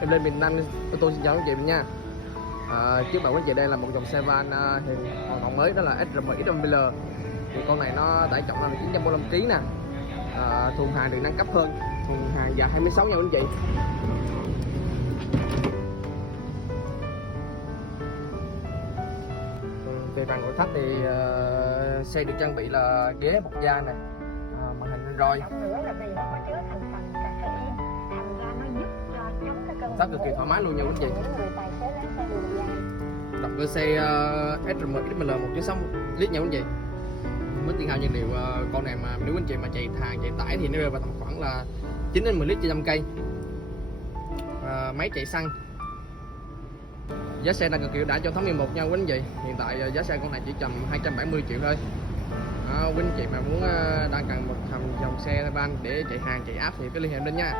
Em lên miền Nam ô tô xin chào quý anh chị mình nha. Trước mặt quý anh chị đây là một dòng xe van hiện hoàn toàn mới, đó là SRM XML. Thì con này nó tải trọng là 945 kg nè. Thùng hàng được nâng cấp hơn, thùng hàng dài 26 nha quý anh chị. Về phần nội thất thì xe được trang bị là ghế bọc da này, màn hình Android. Rất cực kỳ thoải mái luôn nha quý anh chị. Động cơ xe SRM XML 1.6 lít nha quý anh chị. Với tiêu hao nhiên liệu con này mà nếu anh chị mà chạy thang chạy tải thì nó rơi vào tầm khoảng là 9 đến 10 lít trên 100 cây. Máy chạy xăng. Giá xe đang cực kỳ đã cho tháng 11 nha quý anh chị. Hiện tại giá xe con này chỉ tầm 270 triệu thôi. Quý anh chị mà muốn đang cần một dòng xe van để chạy hàng chạy áp thì cứ liên hệ lên nha.